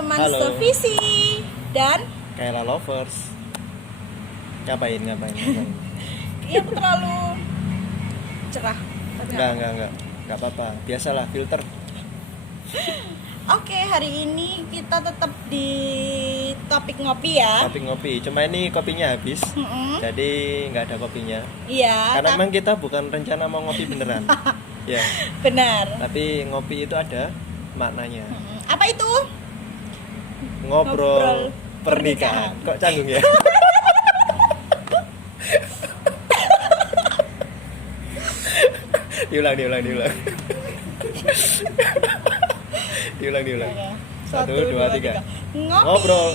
teman Halo. sevisi dan Kayak lovers. Ngapain? iya aku terlalu cerah. Enggak apa-apa. Biasalah filter. Oke, hari ini kita tetap di topik ngopi ya. Topik ngopi. Cuma ini kopinya habis. Jadi nggak ada kopinya. Iya. Karena memang kita bukan rencana mau ngopi beneran. Ya. Benar. Tapi ngopi itu ada maknanya. Apa itu? Ngobrol pernikahan. Kok canggung ya? diulang. Diulang. Oke. 1, 2, 3. Ngopi. Ngobrol.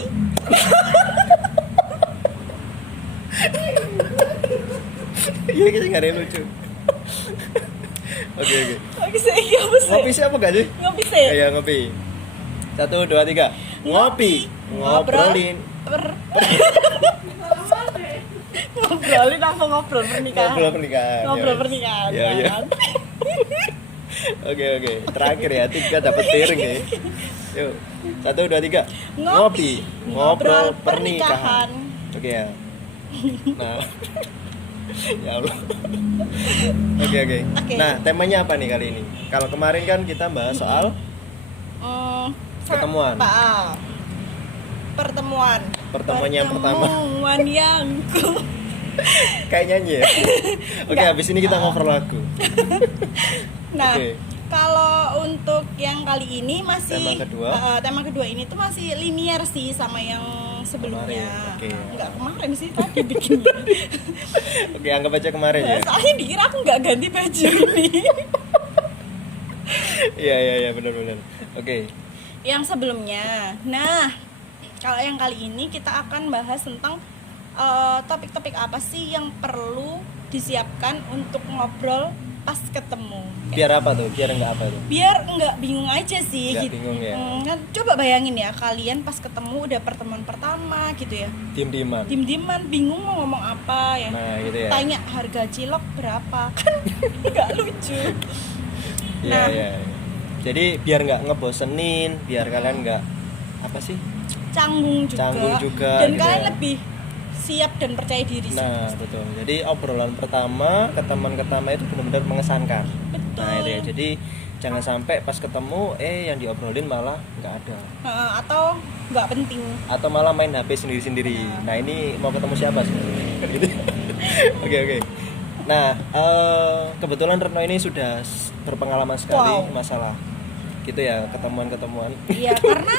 Iya, kita nggak ada yang lucu. Oke. Oke, saya apa sih? Ngopi siapa gak sih? Ngopi sih. Iya, ngopi. 1, 2, 3. Ngopi. Ngobrolin. Ngobrolin langsung ngobrol pernikahan. Ngobrol pernikahan. Ngobrol Ya. pernikahan. Iya. kan? Oke. Terakhir ya, 3 dapat piring ya. Yuk. 1, 2, 3. Ngopi. Ngobrol pernikahan. Oke ya. Nah. Ya Allah. Oke. Oke. Nah, temanya apa nih kali ini? Kalau kemarin kan kita bahas soal ketemuan. Pertemuan Pertemuan yang pertama. Pertemuan yang Kayak nyanyi ya. Oke, Nggak. habis ini kita ngobrol lagu. Nah, Oke. kalau untuk yang kali ini masih Tema kedua. ini tuh masih linear sih sama yang sebelumnya. Kemarin, oke. Enggak kemarin sih tadi bikin. Oke, anggap aja kemarin ya. Soalnya dikira aku nggak ganti baju ini. Iya, benar. Oke. Yang sebelumnya. Nah, kalau yang kali ini kita akan bahas tentang topik-topik apa sih yang perlu disiapkan untuk ngobrol pas ketemu. Biar apa tuh? Biar enggak apa tuh? Biar nggak bingung aja sih. Nggak gitu. bingung ya. Kan coba bayangin ya, kalian pas ketemu udah pertemuan pertama gitu ya. Diem-dieman. Dim-diman bingung mau ngomong apa ya. Nah, gitu ya. Tanya harga cilok berapa. Kan nggak lucu. Iya. Nah. Jadi biar nggak ngebosenin, biar kalian nggak apa sih? Canggung juga. Dan gitu kalian ya. lebih siap dan percaya diri sih. Nah, betul. Jadi obrolan pertama, ketemuan itu benar-benar mengesankan. Betul. Nah, itu ya. Jadi jangan sampai pas ketemu yang diobrolin malah nggak ada. Atau nggak penting. Atau malah main HP sendiri-sendiri. Nah, ini mau ketemu siapa sebenarnya? Kan gitu. Oke. Nah, kebetulan Retno ini sudah berpengalaman sekali masalah gitu ya, ketemuan. Iya, karena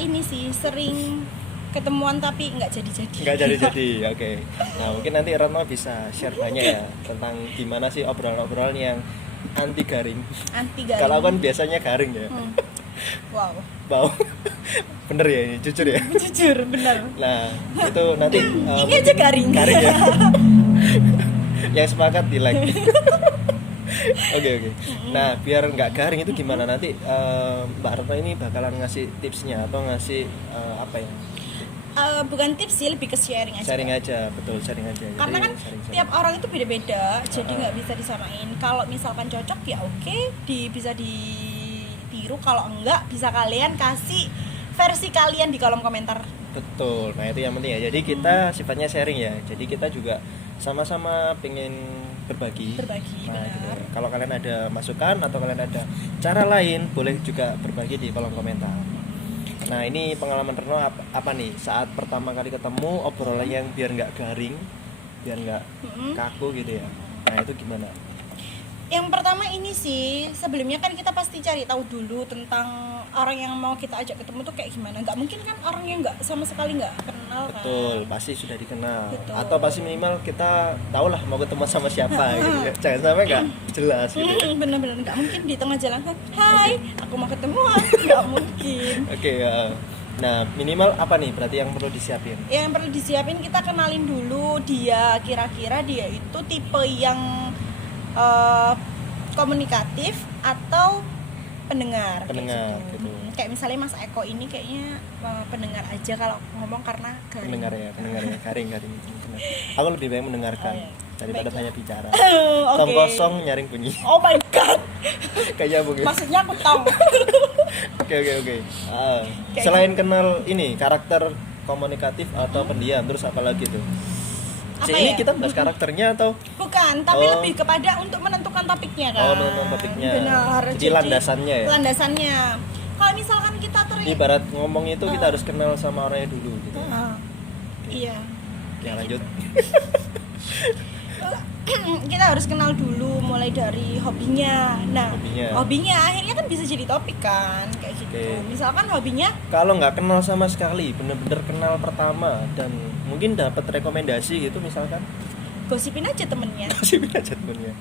ini sih sering ketemuan tapi nggak jadi-jadi. Nggak jadi. Oke. Nah, mungkin nanti Retno bisa share banyak ya tentang gimana sih obrolan yang anti garing. Kalau aku kan biasanya garing ya. Wow. Wow. Bener ya ini, jujur ya. Jujur, bener. Nah, itu nanti Ini aja garing. Garing ya. Yang sepakat di like. Oke. Nah, biar nggak garing itu gimana nanti Mbak Retno ini bakalan ngasih tipsnya atau ngasih apa ya? Bukan tips sih, lebih ke sharing aja. Sharing aja. Karena Jadi, kan sharing. tiap orang itu beda-beda, jadi nggak bisa disamain. Kalau misalkan cocok ya oke, bisa ditiru. Kalau enggak, bisa kalian kasih versi kalian di kolom komentar. Betul. Nah, itu yang penting ya. Jadi kita sifatnya sharing ya. Jadi kita juga sama-sama pengen berbagi. Nah, benar. gitu. Kalau kalian ada masukan atau kalian ada cara lain, boleh juga berbagi di kolom komentar. Nah, ini pengalaman Retno apa nih saat pertama kali ketemu, obrolan yang biar nggak garing, biar nggak kaku gitu ya. Nah, itu gimana? Yang pertama ini sih, sebelumnya kan kita pasti cari tahu dulu tentang orang yang mau kita ajak ketemu tuh kayak gimana. Nggak mungkin kan orang yang nggak sama sekali nggak kenal kan. Betul, pasti sudah dikenal. Betul. Atau pasti minimal kita tahu lah mau ketemu sama siapa gitu ya. Jangan sampai nggak jelas gitu ya. Bener-bener nggak mungkin di tengah jalan kan, hai aku mau ketemuan. Nggak mungkin. Oke, ya. Nah, minimal apa nih berarti yang perlu disiapin? Yang perlu disiapin, kita kenalin dulu dia, kira-kira dia itu tipe yang komunikatif atau pendengar Gitu. Kayak misalnya Mas Eko ini kayaknya pendengar aja kalau ngomong karena garing. Pendengar ya, garing. Aku lebih baik mendengarkan daripada Baiklah. banyak bicara. Oke. Tong kosong nyaring bunyi. Oh my god. Kayak bunyi. Maksudnya aku tahu. Oke. Kayak Selain kenal ini karakter komunikatif atau pendiam, terus apa lagi tuh? Apa Ini ya? kita bahas karakternya atau Bukan, tapi Oh. lebih kepada untuk menentukan topiknya kan. menentukan topiknya. Benar. Jadi landasannya ya. Landasannya. Kalau misalkan kita Ibarat ngomong itu kita harus kenal sama orangnya dulu gitu. Iya. Ya lanjut. Kita harus kenal dulu mulai dari hobinya. Nah, Hobinya. akhirnya kan bisa jadi topik kan kayak gitu. Oke. Misalkan hobinya Kalau nggak kenal sama sekali, bener-bener kenal pertama dan mungkin dapat rekomendasi gitu misalkan, gosipin aja temennya, kasih aja temennya.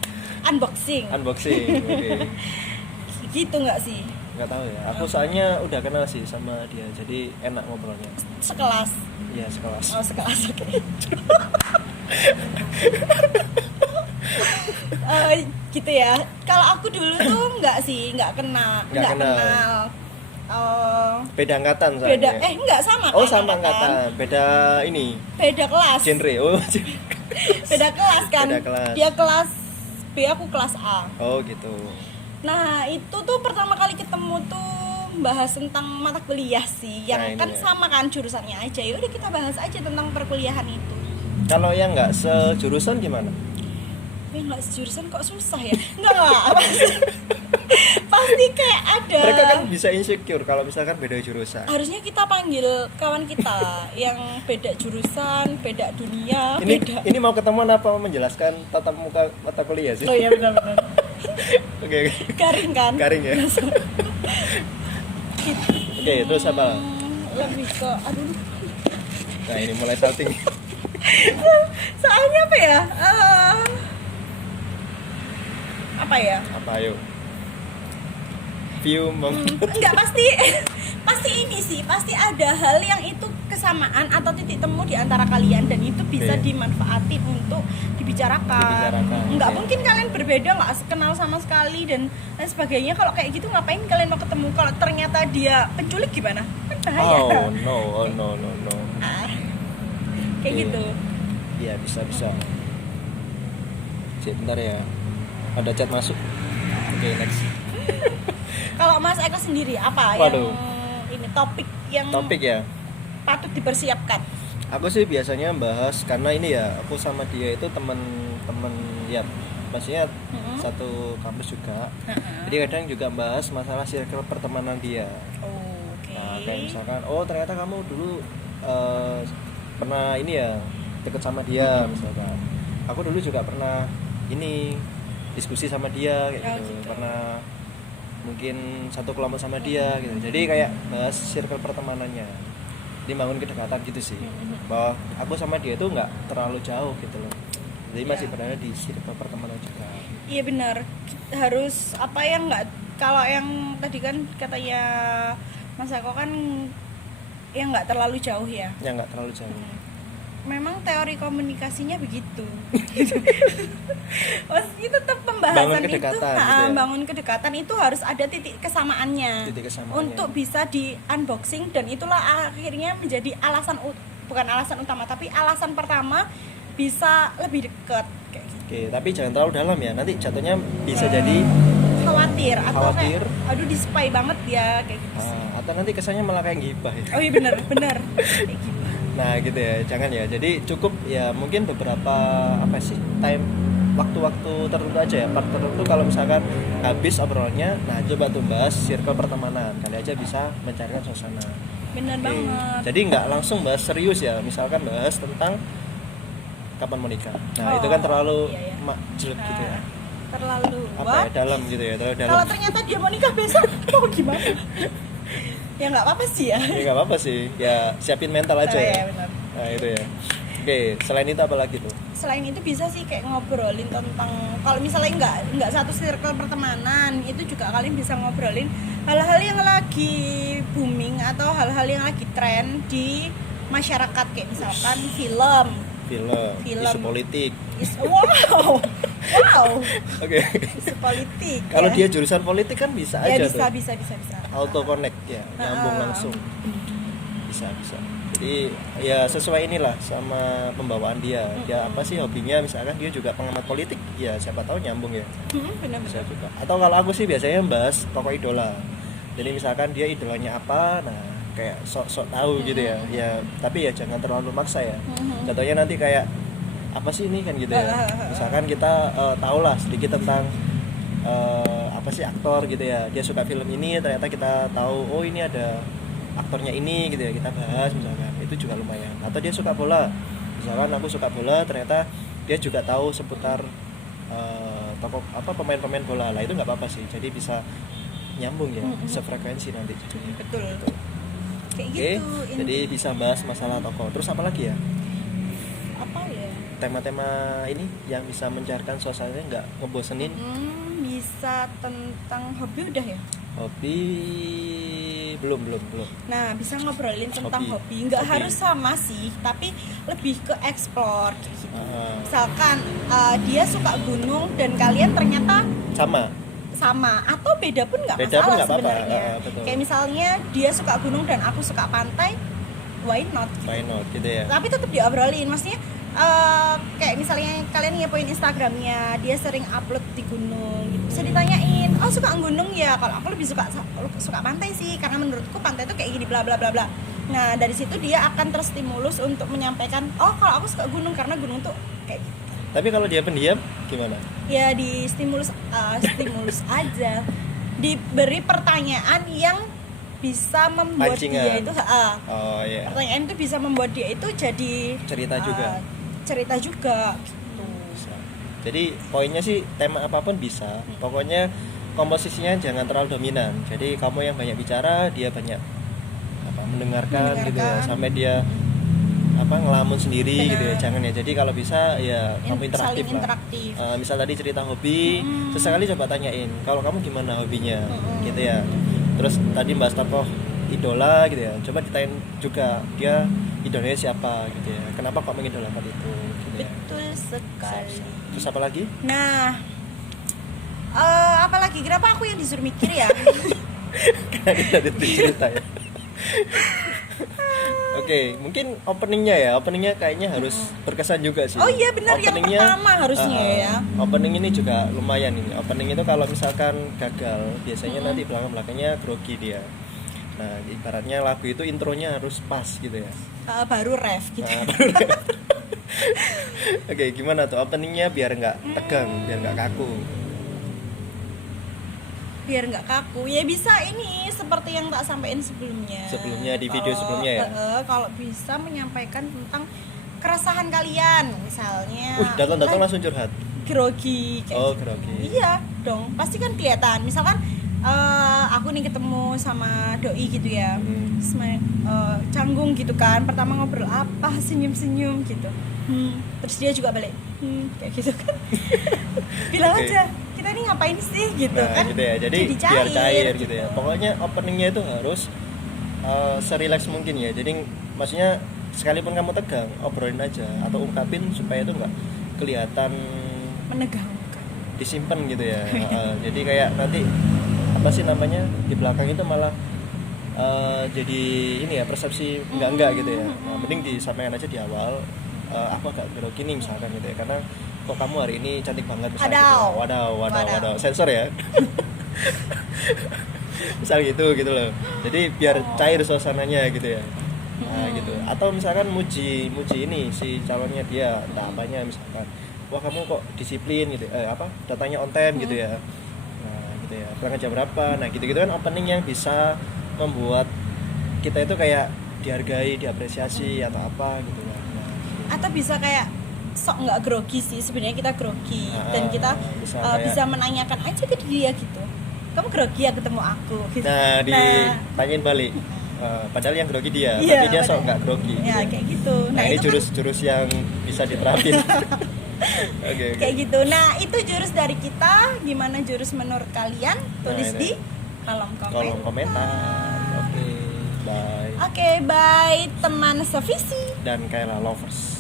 unboxing. Unboxing, oke. Gitu nggak sih? Nggak tahu ya. Aku soalnya udah kenal sih sama dia, jadi enak ngobrolnya. Sekelas. Iya sekelas. Oh, sekelas. Oke. Gitu ya. Kalau aku dulu tuh nggak kenal. Beda angkatan soalnya. Beda nggak sama kan? Oh sama angkatan, beda ini. Beda kelas. Genre. Oh. Beda kelas kan. Beda kelas. Dia kelas B, aku kelas A. Oh gitu. Nah, itu tuh pertama kali ketemu tuh bahas tentang mata kuliah sih. Yang Nah, kan ini ya. sama kan jurusannya aja. Ya udah kita bahas aja tentang perkuliahan itu. Kalau yang nggak sejurusan gimana? Nggak sejurusan kok susah ya? Nggak. Pasti kayak ada. Mereka kan bisa insecure kalau misalkan beda jurusan. Harusnya kita panggil kawan kita yang beda jurusan, beda dunia, Ini beda. ini mau ketemuan apa menjelaskan tatap muka mata kuliah sih? Oh iya benar-benar. Oke. Garing kan? Garing ya. Oke, terus apa? Lebih ke aduh. Nah, ini mulai salting. Soalnya apa ya? Apa ya? Apa ayo? View Enggak pasti ini sih, pasti ada hal yang itu kesamaan atau titik temu di antara kalian dan itu bisa Oke. dimanfaatin untuk dibicarakan. Enggak oke. mungkin kalian berbeda, nggak kenal sama sekali dan lain sebagainya. Kalau kayak gitu ngapain kalian mau ketemu? Kalau ternyata dia penculik gimana? Kan bahaya. Oh no. Ah, kayak Oke. gitu. Iya, bisa. Cek bentar ya. Ada chat masuk. Oke, next. Kalau Mas Eko sendiri apa Waduh. yang ini Topik ya. patut dipersiapkan? Aku sih biasanya bahas karena ini ya, aku sama dia itu teman-teman ya, maksudnya satu kampus juga. Jadi kadang juga bahas masalah circle pertemanan dia. Oke. Nah, kayak misalkan, oh ternyata kamu dulu pernah ini ya deket sama dia misalkan. Aku dulu juga pernah ini diskusi sama dia kayak Oh, gitu. gitu. Pernah mungkin satu kelompok sama dia gitu. Jadi kayak bahas circle pertemanannya. Jadi bangun kedekatan gitu sih. Bahwa aku sama dia itu nggak terlalu jauh gitu loh. Jadi masih berada di circle pertemanan juga. Iya benar, harus apa yang nggak, kalau yang tadi kan katanya Mas Eko kan yang nggak terlalu jauh ya. Ya nggak terlalu jauh. Memang teori komunikasinya begitu. Maksudnya tetap pembahasan Bangun itu, kedekatan gitu ya. bangun kedekatan itu harus ada titik kesamaannya. Titik kesamaannya. Untuk bisa di unboxing dan itulah akhirnya menjadi alasan bukan alasan utama tapi alasan pertama bisa lebih dekat kayak gitu. Oke, tapi jangan terlalu dalam ya. Nanti jatuhnya bisa jadi Khawatir atau Khawatir. kayak aduh di spy banget ya kayak gitu. atau nanti kesannya malah kayak gibah ya. Oh iya benar kayak gitu. Nah gitu ya, jangan ya. Jadi cukup ya mungkin beberapa apa sih waktu-waktu tertentu aja ya, part tertentu kalau misalkan habis obrolannya, nah coba tuh bahas circle pertemanan, kali aja bisa mencarikan suasana. Benar Oke. banget. Jadi nggak langsung bahas serius ya, misalkan bahas tentang kapan mau nikah. Nah Oh, itu kan terlalu iya, iya. jelek gitu ya. Terlalu Apa ya, dalam gitu ya, terlalu dalam. Kalau ternyata dia mau nikah besok mau gimana? Ya nggak apa-apa sih ya. Ya nggak apa-apa sih, ya siapin mental aja Oh, ya. iya, benar. Nah itu ya. Oke, selain itu apa lagi tuh? Selain itu bisa sih kayak ngobrolin tentang kalau misalnya nggak satu circle pertemanan, itu juga kalian bisa ngobrolin hal-hal yang lagi booming atau hal-hal yang lagi tren di masyarakat kayak misalkan film. Isu politik. Wow. Oke. Isu politik. Kalau ya. dia jurusan politik kan bisa ya aja bisa, tuh. bisa. Auto connect ya, nyambung langsung. Bisa. Jadi ya sesuai inilah sama pembawaan dia. Dia apa sih hobinya, misalkan dia juga pengamat politik, ya siapa tahu nyambung ya. Bisa Benar-benar. juga. Atau kalau aku sih biasanya bahas tokoh idola. Jadi misalkan dia idolanya apa, nah kayak sok-sok tahu gitu ya. Ya, tapi ya jangan terlalu maksa ya. Contohnya nanti kayak apa sih ini kan gitu ya. Misalkan kita tahu lah sedikit tentang apa sih aktor gitu ya. Dia suka film ini, ternyata kita tahu oh ini ada aktornya ini gitu ya. Kita bahas misalkan. Itu juga lumayan. Atau dia suka bola. Misalkan aku suka bola, ternyata dia juga tahu seputar tokoh apa pemain-pemain bola lah, itu nggak apa-apa sih, jadi bisa nyambung ya, sefrekuensi nanti jadinya. Betul. Kayak Oke, gitu. jadi bisa bahas masalah tokoh. Terus apa lagi ya? Apa ya? Tema-tema ini yang bisa mencairkan suasananya nggak ngebosenin. Bisa tentang hobi udah ya? Hobi belum. Nah, bisa ngobrolin tentang hobi. Nggak Hobi. harus sama sih, tapi lebih ke explore kayak gitu. Ah. Misalkan dia suka gunung dan kalian ternyata sama atau beda pun nggak Beda pun masalah nggak apa-apa. sebenarnya. Betul. Kayak misalnya dia suka gunung dan aku suka pantai, why not? Why not gitu ya. Tapi tetap diobrolin, maksudnya kayak misalnya kalian ngepoin Instagramnya, dia sering upload di gunung gitu. Bisa ditanyain, oh suka gunung ya? Kalau aku lebih suka pantai sih, karena menurutku pantai itu kayak gini bla bla bla bla. Nah dari situ dia akan terstimulus untuk menyampaikan, oh kalau aku suka gunung karena gunung tuh kayak gitu. Tapi kalau dia pendiam gimana? Ya di stimulus aja, diberi pertanyaan yang bisa membuat Pancingan. dia itu Oh iya. pertanyaan itu bisa membuat dia itu jadi Cerita juga. cerita juga gitu. Bisa. Jadi poinnya sih tema apapun bisa. Pokoknya komposisinya jangan terlalu dominan. Jadi kamu yang banyak bicara, dia banyak mendengarkan gitu ya, sampai dia ngelamun sendiri. Benar. Gitu ya. Jangan ya. Jadi kalau bisa ya kamu interaktif saling lah. interaktif. Misal tadi cerita hobi, sesekali coba tanyain, kalau kamu gimana hobinya, gitu ya. Terus tadi bahas tokoh idola gitu ya, coba ditanyain juga dia idolanya siapa gitu ya, kenapa kok mengidolakan itu gitu ya. Betul sekali. Terus apa lagi? Nah, apalagi kenapa aku yang disuruh mikir ya? Karena kita ada cerita ya. Oke, mungkin openingnya kayaknya harus berkesan juga sih. Oh iya benar, yang pertama harusnya ya. Opening ini juga lumayan ini. Opening itu kalau misalkan gagal, biasanya nanti belakangnya grogi dia. Nah, ibaratnya lagu itu intronya harus pas gitu ya. Baru ref gitu. Oke, gimana tuh openingnya biar nggak tegang, biar nggak kaku? Biar nggak kaku ya bisa ini seperti yang tak sampaikan sebelumnya Di video sebelumnya ya. Kalau bisa menyampaikan tentang keresahan kalian misalnya Datang langsung curhat. grogi kayak gitu. Grogi. Iya dong, pasti kan kelihatan. Misalkan aku nih ketemu sama doi gitu ya, canggung gitu kan, pertama ngobrol apa, senyum gitu, terus dia juga balik kayak gitu kan. Bilang aja kita ini ngapain sih gitu kan, gitu ya. Jadi biar cair gitu ya. Pokoknya openingnya itu harus serileks mungkin ya. Jadi maksudnya sekalipun kamu tegang, obrolin aja atau ungkapin supaya itu nggak kelihatan menegangkan, disimpan gitu ya. Jadi kayak nanti apa sih namanya di belakang itu malah jadi ini ya, persepsi enggak gitu ya. Nah, mending disampaikan aja di awal, aku agak grogi nih misalkan gitu ya, karena kok kamu hari ini cantik banget misalnya gitu. Waduh, sensor ya. Misal gitu loh. Jadi biar cair suasananya gitu ya. Nah, gitu. Atau misalkan muji ini si calonnya dia, entah apanya misalkan, wah kamu kok disiplin gitu, datangnya on time gitu ya. Nah, gitu ya. Berangkat jam berapa? Nah, gitu-gitu kan opening yang bisa membuat kita itu kayak dihargai, diapresiasi atau apa gitu kan. Nah, atau bisa kayak sok nggak grogi sih, sebenarnya kita grogi dan kita bisa menanyakan aja ke dia gitu, kamu grogi ya ketemu aku gitu. Nah, ditanyain balik. Padahal yang grogi dia, tapi dia sok nggak grogi. Ya gitu. kayak gitu. Nah ini jurus-jurus yang bisa diterapin. Okay. Kayak gitu. Nah itu jurus dari kita. Gimana jurus menurut kalian? Tulis di kolom komentar. Oke, bye. Oke, bye teman sevisi dan Kayla lovers.